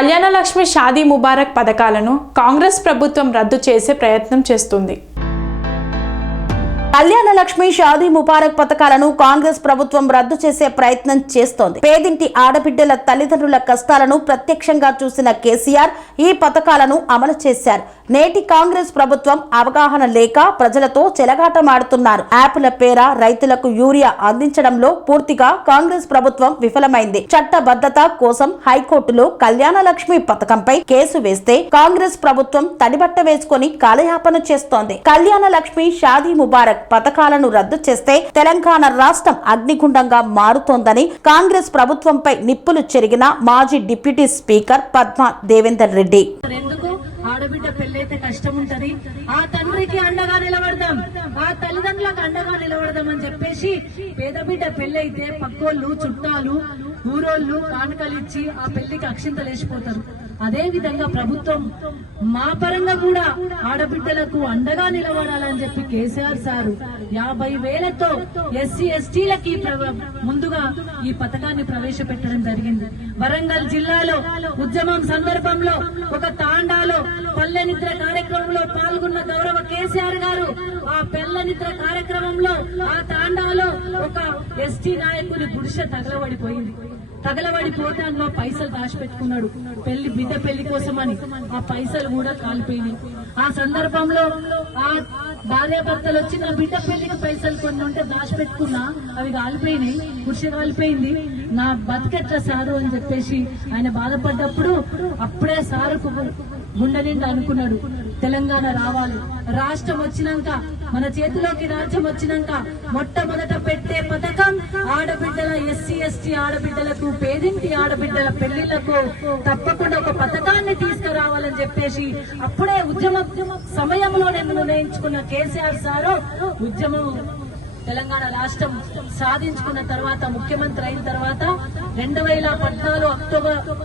కళ్యాణలక్ష్మి షాదీ ముబారక్ పథకాలను కాంగ్రెస్ ప్రభుత్వం రద్దు చేసే ప్రయత్నం చేస్తుంది. కళ్యాణలక్ష్మి షాదీ ముబారక్ పథకాలను కాంగ్రెస్ ప్రభుత్వం రద్దు చేసే ప్రయత్నం చేస్తోంది. పేదింటి ఆడబిడ్డల తల్లిదండ్రుల కష్టాలను ప్రత్యక్షంగా చూసిన కేసీఆర్ ఈ పథకాలను అమలు చేశారు. నేటి కాంగ్రెస్ ప్రభుత్వం అవగాహన లేక ప్రజలతో చెలగాటమాడుతున్నారు. యాప్ల పేర రైతులకు యూరియా అందించడంలో పూర్తిగా కాంగ్రెస్ ప్రభుత్వం విఫలమైంది. చట్టబద్ధత కోసం హైకోర్టులో కళ్యాణలక్ష్మి పథకంపై కేసు వేస్తే కాంగ్రెస్ ప్రభుత్వం తడిబట్ట వేసుకుని కాలయాపన చేస్తోంది. కళ్యాణలక్ష్మి షాదీ ముబారక్ పథకాలను రద్దు చేస్తే తెలంగాణ రాష్ట్రం అగ్నిగుండంగా మారుతోందని కాంగ్రెస్ ప్రభుత్వంపై నిప్పులు చెరిగిన మాజీ డిప్యూటీ స్పీకర్ పద్మా దేవేందర్ రెడ్డి. ఆడబిడ్డ పెళ్ళైతే కష్టం ఉంటది, ఆ తండ్రికి అండగా నిలబడదాం, ఆ తల్లిదండ్రులకు అండగా నిలబడదాం అని చెప్పేసి పేద బిడ్డ పెళ్ళైతే పక్కోళ్ళు చుట్టాలు ఊరోళ్ళు కానుకలిచ్చి ఆ పెళ్లికి అక్షింతలు వేసిపోతారు. అదే విధంగా ప్రభుత్వం మా పరంగా కూడా ఆడబిడ్డలకు అండగా నిలబడాలని చెప్పి కేసీఆర్ సారు 50,000తో ఎస్సీ ఎస్టీలకి ముందుగా ఈ పథకాన్ని ప్రవేశపెట్టడం జరిగింది. వరంగల్ జిల్లాలో ఉద్యమం సందర్భంలో ఒక తాండాలో పల్లె నిద్ర కార్యక్రమంలో పాల్గొన్న గౌరవ కేసీఆర్ గారు ఆ పల్లె నిద్ర కార్యక్రమంలో ఆ తాండాలో ఒక ఎస్టీ నాయకుని గుడిసె తగలబడిపోతే అందులో పైసలు దాచిపెట్టుకున్నాడు బిడ్డ పెళ్లి కోసమని. ఆ పైసలు కూడా కాలిపోయినాయి. ఆ సందర్భంలో ఆ భార్యాభర్తలు వచ్చి నా బిడ్డ పెళ్లికి పైసలు కొన్ని ఉంటే దాచిపెట్టుకున్నా అవి కాలిపోయినాయి, గుడిసె కాలిపోయింది, నా బతికెట్లా సారు అని చెప్పేసి ఆయన బాధపడ్డప్పుడు అప్పుడే సారుకు గుండె నిండా అనుకున్నాడు, తెలంగాణ రావాలి, రాష్ట్రం వచ్చినాక మన చేతిలోకి రాజ్యం వచ్చినాక మొట్టమొదట పెట్టే పథకం ఆడబిడ్డల ఎస్సీ ఎస్టీ ఆడబిడ్డలకు పేదింటి ఆడబిడ్డల పెళ్లిళ్లకు తప్పకుండా ఒక పథకాన్ని తీసుకురావాలని చెప్పేసి అప్పుడే ఉద్యమ సమయంలోనే నిర్ణయించుకున్న కేసీఆర్ సారు ఉద్యమం తెలంగాణ రాష్ట్రం సాధించుకున్న తర్వాత ముఖ్యమంత్రి అయిన తర్వాత 2014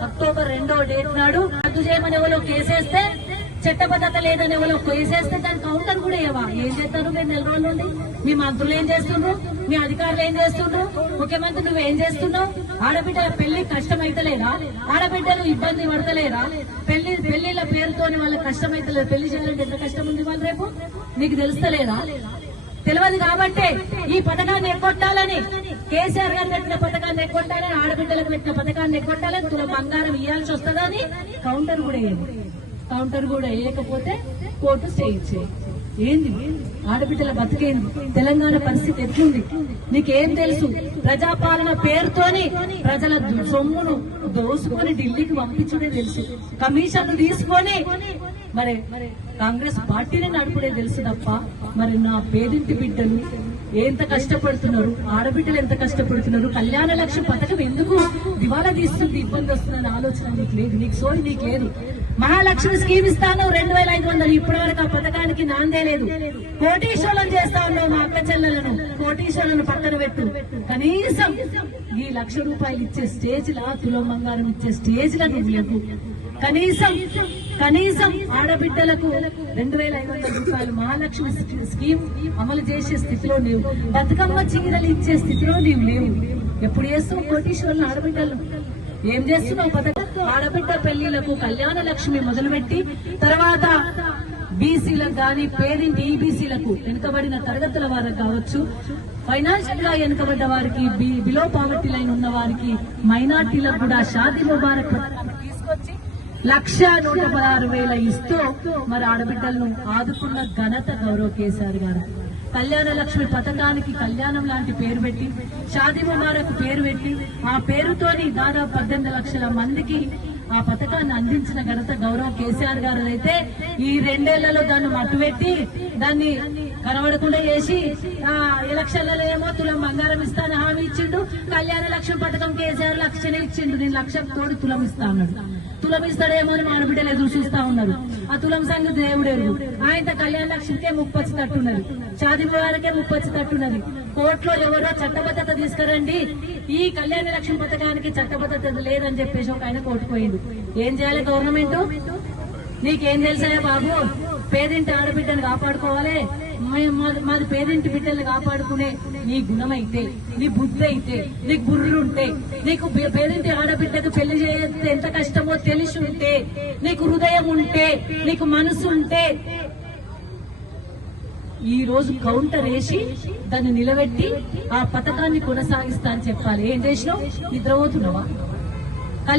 అక్టోబర్ 2వ డేట్ నాడు రద్దు చేయమని ఎవరో కేసేస్తే, చట్టబద్ధత లేదని ఎవరో కేసేస్తే దాని కౌంటర్ కూడా ఏం చేస్తారు? మీరు 4 రోజుల నుండి మీ మంత్రులు ఏం చేస్తుండ్రు, మీ అధికారులు ఏం చేస్తుండ్రు, ముఖ్యమంత్రి నువ్వేం చేస్తున్నావు? ఆడబిడ్డల పెళ్లి కష్టమైతలేదా? ఆడబిడ్డలు ఇబ్బంది పడతలేరా? పెళ్లిళ్ళ పేరుతోని వాళ్ళకి కష్టమైతలేదు. పెళ్లి చేయాలంటే ఎంత కష్టం ఉంది వాళ్ళు రేపు నీకు తెలుస్తలేదా? తెలియదు కాబట్టే ఈ పథకాన్ని ఎక్కొట్టాలని కేసీఆర్ గారు పెట్టిన పథకాన్ని ఎక్కొట్టాలని, ఆడబిడ్డలకు పెట్టిన పథకాన్ని ఎక్కొట్టాలని, తుల బంగారం ఇవ్వాల్సి వస్తుందని కౌంటర్ కూడా వేయకపోతే కోర్టు స్టే ఇచ్చేది. ఏంది ఆడబిడ్డల బతికేంది? తెలంగాణ పరిస్థితి ఎట్లుంది నీకేం తెలుసు? ప్రజాపాలన పేరుతోని ప్రజల సొమ్మును దోసుకొని ఢిల్లీకి పంపించుడే తెలుసు. కమిషన్లు తీసుకొని మరి కాంగ్రెస్ పార్టీని నడుపుడే తెలుసు తప్ప మరి నా పేదింటి బిడ్డలు ఎంత కష్టపడుతున్నారు, ఆడబిడ్డలు ఎంత కష్టపడుతున్నారు, కళ్యాణలక్ష్మి పథకం ఎందుకు దివాలా తీస్తుంది, ఇబ్బంది వస్తుందన్న ఆలోచన నీకు లేదు, నీకు లేదు. మహాలక్ష్మి స్కీమ్ ఇస్తాను 2,500, ఇప్పటి వరకు ఆ పథకానికి నాందే లేదు. కోటీశ్వరులను చేస్తా ఉన్నావు మా అక్క చెల్లెలను, కోటీశ్వరులను పక్కన పెట్టు. కనీసం ఈ ₹1,00,000 ఇచ్చే స్టేజ్ లా, తులం బంగారం ఇచ్చే స్టేజ్ లా నువ్వు లేవు. కనీసం ఆడబిడ్డలకు ₹2,500 మహాలక్ష్మి స్కీమ్ అమలు చేసే స్థితిలో నీవు, బతుకమ్మ చీరలు ఇచ్చే స్థితిలో నీవు లేవు. ఎప్పుడు చేస్తావు కోటీశ్వరులు ఆడబిడ్డలు? ఏం చేస్తున్నావు పథకం? ఆడబిడ్డ పెళ్లిలకు కళ్యాణలక్ష్మి మొదలుపెట్టి తర్వాత బీసీలకు గాని, పేదింటి ఈబీసీలకు, వెనుకబడిన తరగతుల వారికి కావచ్చు, ఫైనాన్షియల్ గా వెనుకబడ్డ వారికి, బిలో పావర్టీ లైన్ ఉన్న వారికి, మైనార్టీలకు కూడా షాదీ ముబారక్ పథకాన్ని తీసుకొచ్చి 1,116,000 ఇస్తూ మరి ఆడబిడ్డలను ఆదుకున్న ఘనత గౌరవ కేసీఆర్ గారు. కళ్యాణలక్ష్మి పథకానికి కళ్యాణం లాంటి పేరు పెట్టి, షాదీ ముబారక్ పేరు పెట్టి, ఆ పేరుతోని దాదాపు 18 లక్షల మందికి ఆ పథకాన్ని అందించిన ఘనత గౌరవ కేసీఆర్ గారు. అయితే ఈ 2 ఏళ్లలో దాన్ని మట్టుపెట్టి దాన్ని కనబడకుండా చేసి ఎలక్షన్లలో ఏమో తులం బంగారం ఇస్తాను హామీ ఇచ్చిండు, కళ్యాణలక్ష్మి పథకం కేసీఆర్ 1,00,000 ఇచ్చిండు, నేను 1,00,000 తోడు తులం ఇస్తా అన్నాడు. తులం ఇస్తాడేమో అని ఆడబిడ్డలు ఎదురు చూస్తా ఉన్నారు. ఆ తులం సంగతి దేవుడేరు. ఆయన కళ్యాణలక్ష్మికే ముప్పచ్చి తట్టున్నది, షాదీ ముబారకే ముప్పచ్చి తట్టున్నది. కోర్టులో ఎవరో చట్టబద్ధత తీసుకురండి, ఈ కళ్యాణలక్ష్మి పథకానికి చట్టబద్ధత లేదని చెప్పేసి ఒక ఆయన కోర్టుపోయిండు. ఏం చేయాలి గవర్నమెంట్? నీకేం తెలుసా బాబు? పేదింటి ఆడబిడ్డను కాపాడుకోవాలి, మాది పేదింటి బిడ్డల్ని కాపాడుకునే నీ గుణమైతే, నీ బుద్ధి అయితే, నీకు బుర్రుంటే, నీకు పేదింటి ఆడబిడ్డకు పెళ్లి చేస్తే ఎంత కష్టమో చేసినావో తెలిసి ఉంటే, నీకు హృదయం ఉంటే, నీకు మనసు ఉంటే ఈ రోజు కౌంటర్ వేసి దాన్ని నిలబెట్టి ఆ పథకాన్ని కొనసాగిస్తా అని చెప్పాలి. ఏం చేసినావు? నిద్రపోతున్నావా?